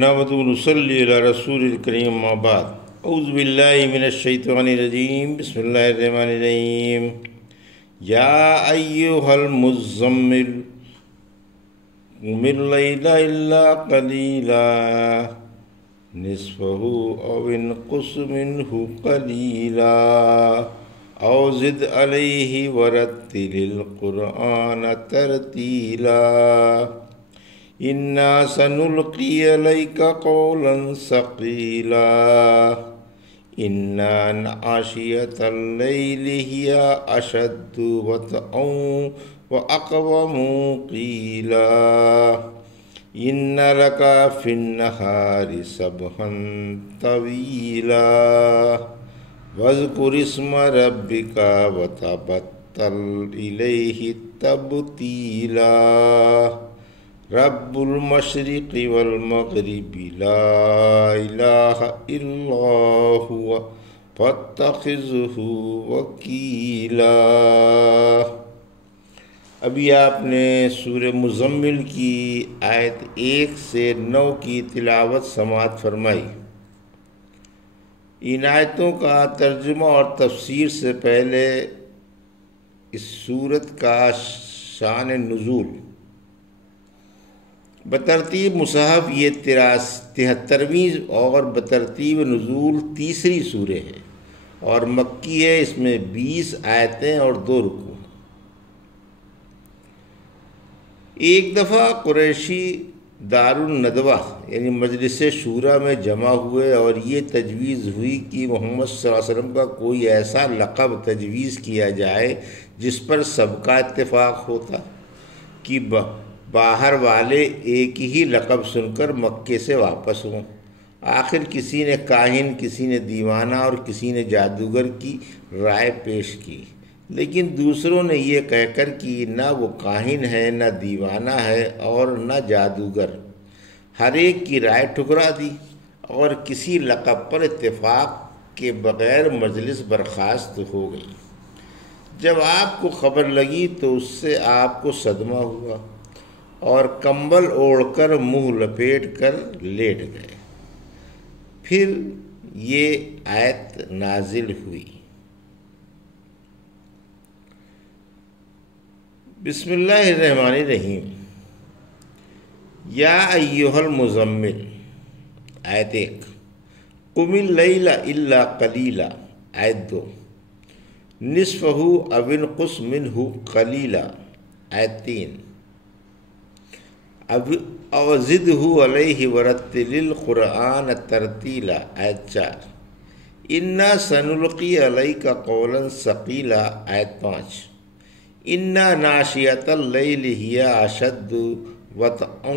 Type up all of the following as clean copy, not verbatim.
نحمد ونصلی علی رسول الکریم اما بعد اعوذ باللہ من الشیطان الرجیم بسم اللہ الرحمن الرحیم یا ایہا المزمل قم اللیل الا قلیلا نصفہ او انقص منہ قلیلا او زد علیہ ورتل القرآن ترتیلا انا سنلقی علیک قولا ثقیلا انا ناشئۃ اللیل ہی اشد وطئا واقوم قیلا ان لک فی النہار سبحا طویلا واذکر اسم ربک وتبتل الیہ تبتیلا رب المشرق والمغرب لا الہ الا هو فاتخذہ وکیلا۔ ابھی آپ نے سورہ مزمل کی آیت 1 سے 9 کی تلاوت سماعت فرمائی۔ ان آیتوں کا ترجمہ اور تفسیر سے پہلے اس سورت کا شان نزول بترتیب مصحف یہ 73ویں اور بترتیب نزول تیسری سورہ ہے اور مکی ہے۔ اس میں 20 آیتیں اور 2 رکوع۔ ایک دفعہ قریشی دار الندوہ یعنی مجلس شورا میں جمع ہوئے اور یہ تجویز ہوئی کہ محمد صلی اللہ علیہ وسلم کا کوئی ایسا لقب تجویز کیا جائے جس پر سب کا اتفاق ہوتا کہ باہر والے ایک ہی لقب سن کر مکے سے واپس ہوں۔ آخر کسی نے کاہن، کسی نے دیوانہ اور کسی نے جادوگر کی رائے پیش کی، لیکن دوسروں نے یہ کہہ کر کہ نہ وہ کاہن ہے، نہ دیوانہ ہے اور نہ جادوگر، ہر ایک کی رائے ٹھکرا دی اور کسی لقب پر اتفاق کے بغیر مجلس برخاست ہو گئی۔ جب آپ کو خبر لگی تو اس سے آپ کو صدمہ ہوا اور کمبل اوڑھ کر منہ لپیٹ کر لیٹ گئے۔ پھر یہ آیت نازل ہوئی۔ بسم اللہ الرحمن الرحیم۔ یا ایہا المزمل، آیت 1۔ قم اللیل الا قلیلا، آیت 2۔ نصفہ او انقص منہ قلیلا، آیت 3۔ او زدہ علیہ ورتل القرآن ترتیلا، آیت 4۔ انا سنلقی علیک قولا ثقیلا، آیت 5۔ انا ناشئۃ اللیل ہی اشد وطئا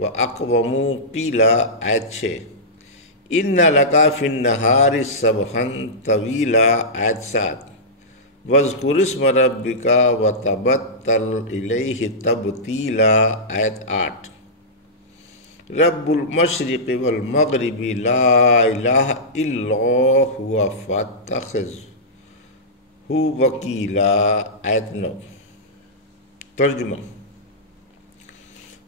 واقوم قیلا، آیت 6۔ ان لک فی النہار سبحا طویلا، آیت 7۔ واذکر اسم ربک وتبتل الیہ تبتیلا، آیت 8۔ رب المشرق والمغرب لا الہ الا هو فاتخذہ وکیلا، آیت 9۔ ترجمہ۔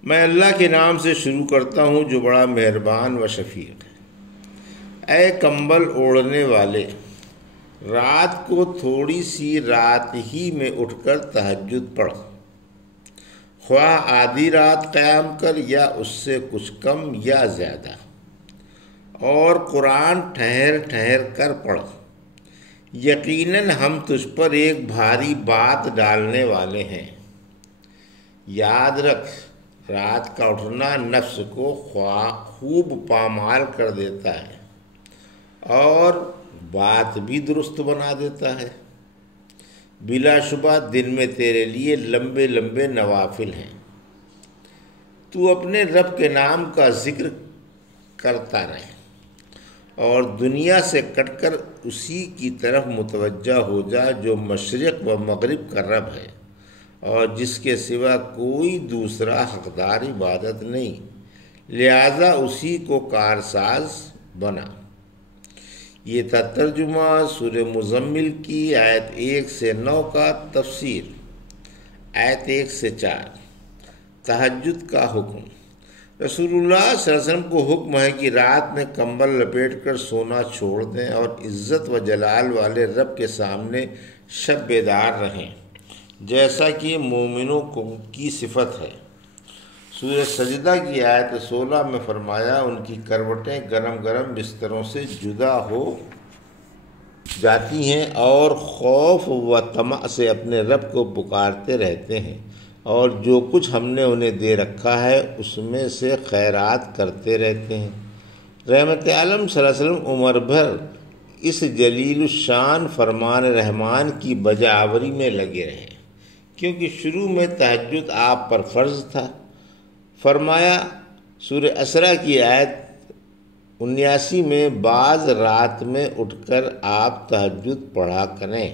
میں اللہ کے نام سے شروع کرتا ہوں جو بڑا مہربان و شفیق ہے۔ اے کمبل اوڑھنے والے، رات کو تھوڑی سی رات ہی میں اٹھ کر تہجد پڑھ، خواہ آدھی رات قیام کر یا اس سے کچھ کم یا زیادہ، اور قرآن ٹھہر ٹھہر کر پڑھ، یقیناً ہم تجھ پر ایک بھاری بات ڈالنے والے ہیں۔ یاد رکھ، رات کا اٹھنا نفس کو خوب پامال کر دیتا ہے اور بات بھی درست بنا دیتا ہے۔ بلا شبہ دن میں تیرے لیے لمبے لمبے نوافل ہیں۔ تو اپنے رب کے نام کا ذکر کرتا رہے اور دنیا سے کٹ کر اسی کی طرف متوجہ ہو جا جو مشرق و مغرب کا رب ہے اور جس کے سوا کوئی دوسرا حقدار عبادت نہیں، لہذا اسی کو کارساز بنا۔ یہ تھا ترجمہ سورہ مزمل کی آیت 1 سے 9 کا تفسیر۔ آیت 1 سے 4، تہجد کا حکم۔ رسول اللہ صلی اللہ علیہ وسلم کو حکم ہے کہ رات میں کمبل لپیٹ کر سونا چھوڑ دیں اور عزت و جلال والے رب کے سامنے شب بیدار رہیں، جیسا کہ مومنوں کی صفت ہے۔ سورہ سجدہ کی آیت 16 میں فرمایا، ان کی کروٹیں گرم گرم بستروں سے جدا ہو جاتی ہیں اور خوف و طمع سے اپنے رب کو پکارتے رہتے ہیں، اور جو کچھ ہم نے انہیں دے رکھا ہے اس میں سے خیرات کرتے رہتے ہیں۔ رحمت عالم صلی اللہ علیہ وسلم عمر بھر اس جلیل الشان فرمان رحمان کی بجاوری میں لگے رہے، کیونکہ شروع میں تہجد آپ پر فرض تھا۔ فرمایا سورہ اسرا کی آیت 79 میں، بعض رات میں اٹھ کر آپ تہجد پڑھا کریں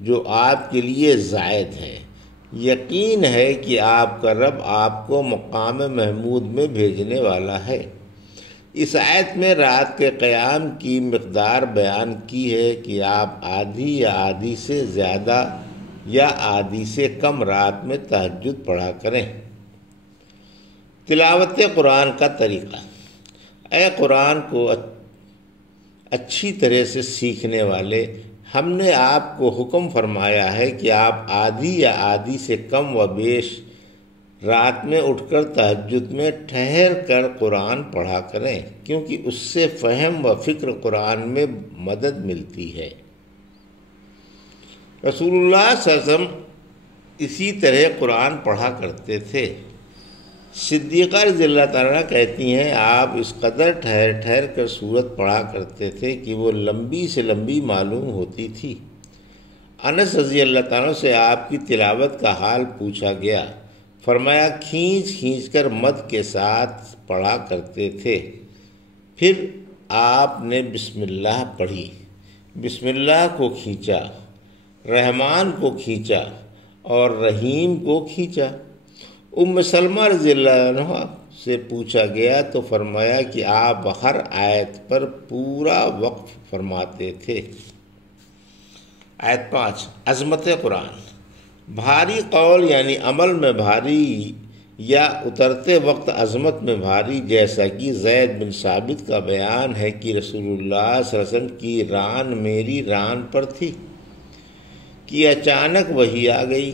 جو آپ کے لیے زائد ہے، یقین ہے کہ آپ کا رب آپ کو مقام محمود میں بھیجنے والا ہے۔ اس آیت میں رات کے قیام کی مقدار بیان کی ہے کہ آپ آدھی یا آدھی سے زیادہ یا آدھی سے کم رات میں تہجد پڑھا کریں۔ تلاوت قرآن کا طریقہ۔ اے قرآن کو اچھی طرح سے سیکھنے والے، ہم نے آپ کو حکم فرمایا ہے کہ آپ آدھی یا آدھی سے کم و بیش رات میں اٹھ کر تہجد میں ٹھہر کر قرآن پڑھا کریں، کیونکہ اس سے فہم و فکر قرآن میں مدد ملتی ہے۔ رسول اللہ صلی اللہ علیہ وسلم اسی طرح قرآن پڑھا کرتے تھے۔ صدیقہ رضی اللہ تعالیٰ کہتی ہیں، آپ اس قدر ٹھہر ٹھہر کر سورت پڑھا کرتے تھے کہ وہ لمبی سے لمبی معلوم ہوتی تھی۔ انس رضی اللہ تعالیٰ سے آپ کی تلاوت کا حال پوچھا گیا، فرمایا کھینچ کھینچ کر مد کے ساتھ پڑھا کرتے تھے، پھر آپ نے بسم اللہ پڑھی، بسم اللہ کو کھینچا، رحمان کو کھینچا اور رحیم کو کھینچا۔ ام سلمہ رضی اللہ عنہ سے پوچھا گیا تو فرمایا کہ آپ ہر آیت پر پورا وقف فرماتے تھے۔ آیت 5، عظمت قرآن۔ بھاری قول یعنی عمل میں بھاری یا اترتے وقت عظمت میں بھاری، جیسا کہ زید بن ثابت کا بیان ہے کہ رسول اللہ صلی اللہ علیہ وسلم کی ران میری ران پر تھی کہ اچانک وحی آ گئی،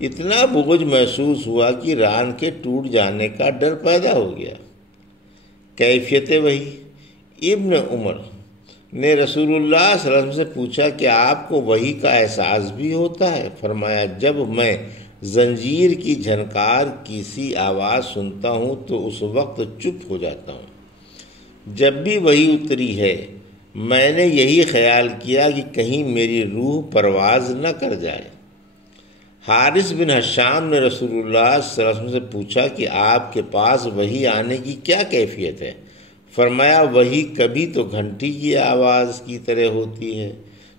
اتنا بغض محسوس ہوا کہ ران کے ٹوٹ جانے کا ڈر پیدا ہو گیا۔ کیفیت وحی۔ ابن عمر نے رسول اللہ صلی اللہ علیہ وسلم سے پوچھا کہ آپ کو وحی کا احساس بھی ہوتا ہے؟ فرمایا جب میں زنجیر کی جھنکار کی سی آواز سنتا ہوں تو اس وقت چپ ہو جاتا ہوں۔ جب بھی وحی اتری ہے میں نے یہی خیال کیا کہ کہیں میری روح پرواز نہ کر جائے۔ حارث بن حشام نے رسول اللہ صلی اللہ علیہ وسلم سے پوچھا کہ آپ کے پاس وحی آنے کی کیا کیفیت ہے؟ فرمایا وحی کبھی تو گھنٹی کی آواز کی طرح ہوتی ہے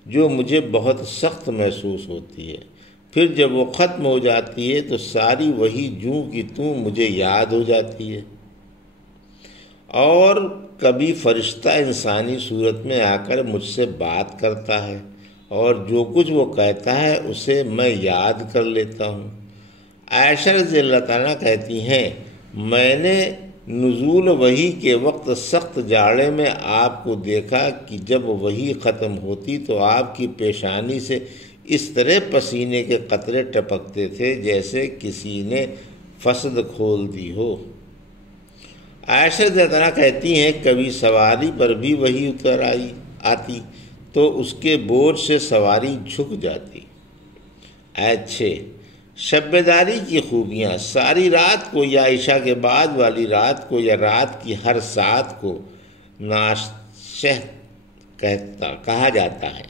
جو مجھے بہت سخت محسوس ہوتی ہے، پھر جب وہ ختم ہو جاتی ہے تو ساری وحی جوں کی توں مجھے یاد ہو جاتی ہے، اور کبھی فرشتہ انسانی صورت میں آ کر مجھ سے بات کرتا ہے اور جو کچھ وہ کہتا ہے اسے میں یاد کر لیتا ہوں۔ عائشہ رضی اللہ تعالیٰ کہتی ہیں، میں نے نزول وحی کے وقت سخت جاڑے میں آپ کو دیکھا کہ جب وحی ختم ہوتی تو آپ کی پیشانی سے اس طرح پسینے کے قطرے ٹپکتے تھے جیسے کسی نے فسد کھول دی ہو۔ عائشہ رضی اللہ عنہا کہتی ہیں، کبھی سواری پر بھی وحی اتر آتی تو اس کے بوجھ سے سواری جھک جاتی۔ آیت 6، شب بیداری کی خوبیاں۔ ساری رات کو یا عشاء کے بعد والی رات کو یا رات کی ہر ساعت کو ناشہ کہا جاتا ہے،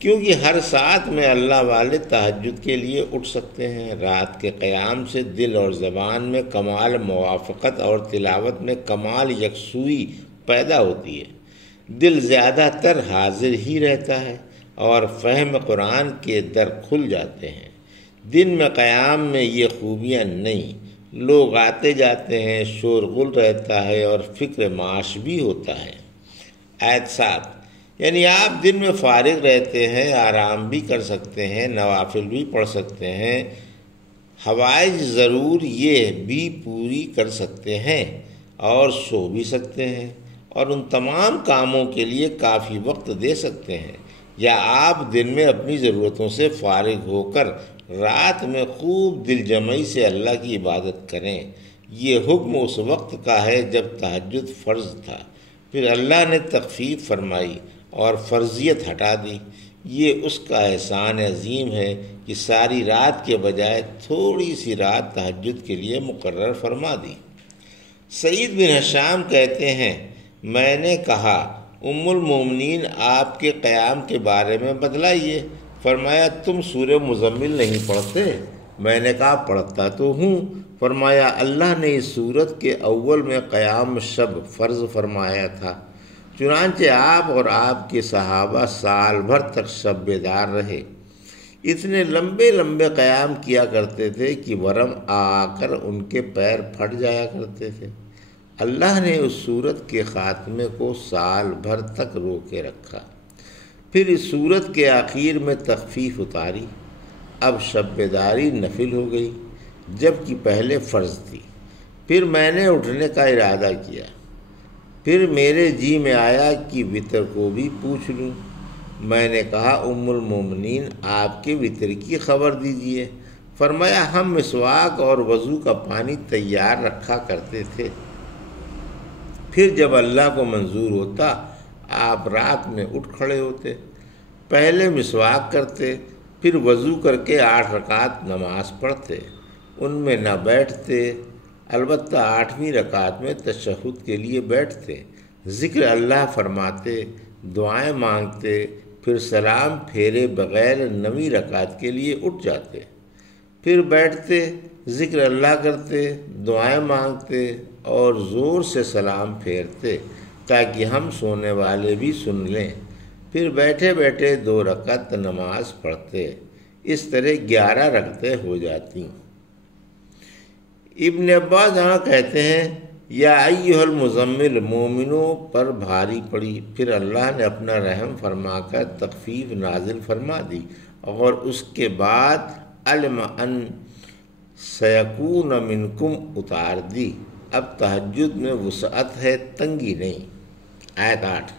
کیونکہ ہر ساعت میں اللہ والے تہجد کے لیے اٹھ سکتے ہیں۔ رات کے قیام سے دل اور زبان میں کمال موافقت اور تلاوت میں کمال یکسوئی پیدا ہوتی ہے، دل زیادہ تر حاضر ہی رہتا ہے اور فہم قرآن کے در کھل جاتے ہیں۔ دن میں قیام میں یہ خوبیاں نہیں، لوگ آتے جاتے ہیں، شور غل رہتا ہے اور فکر معاش بھی ہوتا ہے۔ آیت 7، یعنی آپ دن میں فارغ رہتے ہیں، آرام بھی کر سکتے ہیں، نوافل بھی پڑھ سکتے ہیں، حوائج ضرور یہ بھی پوری کر سکتے ہیں اور سو بھی سکتے ہیں اور ان تمام کاموں کے لیے کافی وقت دے سکتے ہیں، یا آپ دن میں اپنی ضرورتوں سے فارغ ہو کر رات میں خوب دل جمعی سے اللہ کی عبادت کریں۔ یہ حکم اس وقت کا ہے جب تہجد فرض تھا، پھر اللہ نے تخفیف فرمائی اور فرضیت ہٹا دی۔ یہ اس کا احسان عظیم ہے کہ ساری رات کے بجائے تھوڑی سی رات تہجد کے لیے مقرر فرما دی۔ سعید بن ہشام کہتے ہیں، میں نے کہا ام المومنین آپ کے قیام کے بارے میں بتلائیے۔ فرمایا تم سورہ مزمل نہیں پڑھتے؟ میں نے کہا پڑھتا تو ہوں۔ فرمایا اللہ نے اس سورت کے اول میں قیام شب فرض فرمایا تھا، چنانچہ آپ اور آپ کے صحابہ سال بھر تک شب بیدار رہے، اتنے لمبے لمبے قیام کیا کرتے تھے کہ ورم آ کر ان کے پیر پھٹ جایا کرتے تھے۔ اللہ نے اس سورت کے خاتمے کو سال بھر تک روکے رکھا، پھر اس سورت کے آخر میں تخفیف اتاری۔ اب شب بیداری نفل ہو گئی جبکہ پہلے فرض تھی۔ پھر میں نے اٹھنے کا ارادہ کیا، پھر میرے جی میں آیا کہ وطر کو بھی پوچھ لوں۔ میں نے کہا ام المومنین آپ کے وطر کی خبر دیجیے۔ فرمایا ہم مسواک اور وضو کا پانی تیار رکھا کرتے تھے، پھر جب اللہ کو منظور ہوتا آپ رات میں اٹھ کھڑے ہوتے، پہلے مسواک کرتے، پھر وضو کر کے 8 رکعت نماز پڑھتے، ان میں نہ بیٹھتے، البتہ 8ویں رکعت میں تشہد کے لیے بیٹھتے، ذکر اللہ فرماتے، دعائیں مانگتے، پھر سلام پھیرے بغیر 9ویں رکعت کے لیے اٹھ جاتے، پھر بیٹھتے، ذکر اللہ کرتے، دعائیں مانگتے اور زور سے سلام پھیرتے تاکہ ہم سونے والے بھی سن لیں، پھر بیٹھے بیٹھے 2 رکعت نماز پڑھتے۔ اس طرح 11 رکعتیں ہو جاتی۔ ابن عباس کہتے ہیں یا ایھا المزمل مومنوں پر بھاری پڑی، پھر اللہ نے اپنا رحم فرما کر تخفیف نازل فرما دی اور اس کے بعد علم ان سیکون منکم اتار دی۔ اب تہجد میں وسعت ہے، تنگی نہیں۔ آیت 8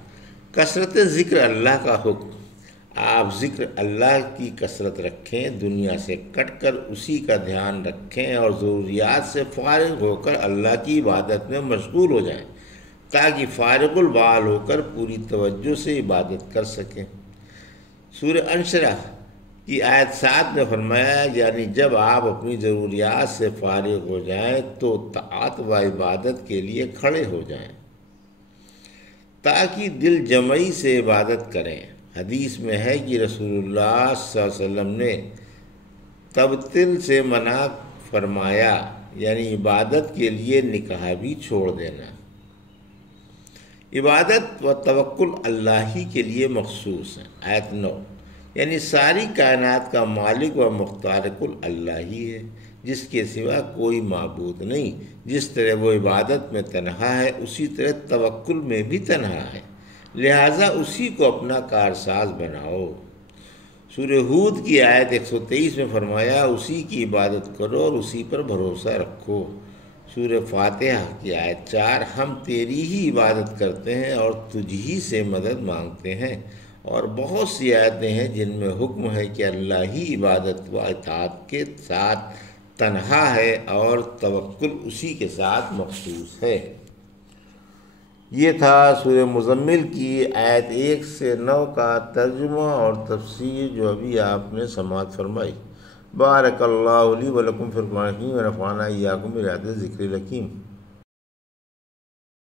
کثرت ذکر اللہ کا حکم۔ آپ ذکر اللہ کی کثرت رکھیں، دنیا سے کٹ کر اسی کا دھیان رکھیں اور ضروریات سے فارغ ہو کر اللہ کی عبادت میں مشغول ہو جائیں تاکہ فارغ البال ہو کر پوری توجہ سے عبادت کر سکیں۔ سورہ انشرح کی آیت 7 میں فرمایا یعنی جب آپ اپنی ضروریات سے فارغ ہو جائیں تو طاعت و عبادت کے لیے کھڑے ہو جائیں تاکہ دل جمعی سے عبادت کریں۔ حدیث میں ہے کہ رسول اللہ صلی اللہ علیہ وسلم نے تبتل سے منع فرمایا، یعنی عبادت کے لیے نکاح بھی چھوڑ دینا۔ عبادت و توکل اللہ ہی کے لیے مخصوص ہے۔ آیت 9 یعنی ساری کائنات کا مالک و مختار کل اللہ ہی ہے، جس کے سوا کوئی معبود نہیں۔ جس طرح وہ عبادت میں تنہا ہے اسی طرح توکل میں بھی تنہا ہے، لہٰذا اسی کو اپنا کارساز بناؤ۔ سورہ ہود کی آیت 123 میں فرمایا اسی کی عبادت کرو اور اسی پر بھروسہ رکھو۔ سورہ فاتحہ کی آیت 4 ہم تیری ہی عبادت کرتے ہیں اور تجھ ہی سے مدد مانگتے ہیں، اور بہت سی آیتیں ہیں جن میں حکم ہے کہ اللہ ہی عبادت و اطاعت کے ساتھ تنہا ہے اور توکل اسی کے ساتھ مخصوص ہے۔ یہ تھا سورہ مزمل کی آیت 1 سے 9 کا ترجمہ اور تفسیر جو ابھی آپ نے سماعت فرمائی۔ بارک اللہ لی و لکم فی القرآن الحکیم و نفعنی وایاکم بآیات الذکر الحکیم۔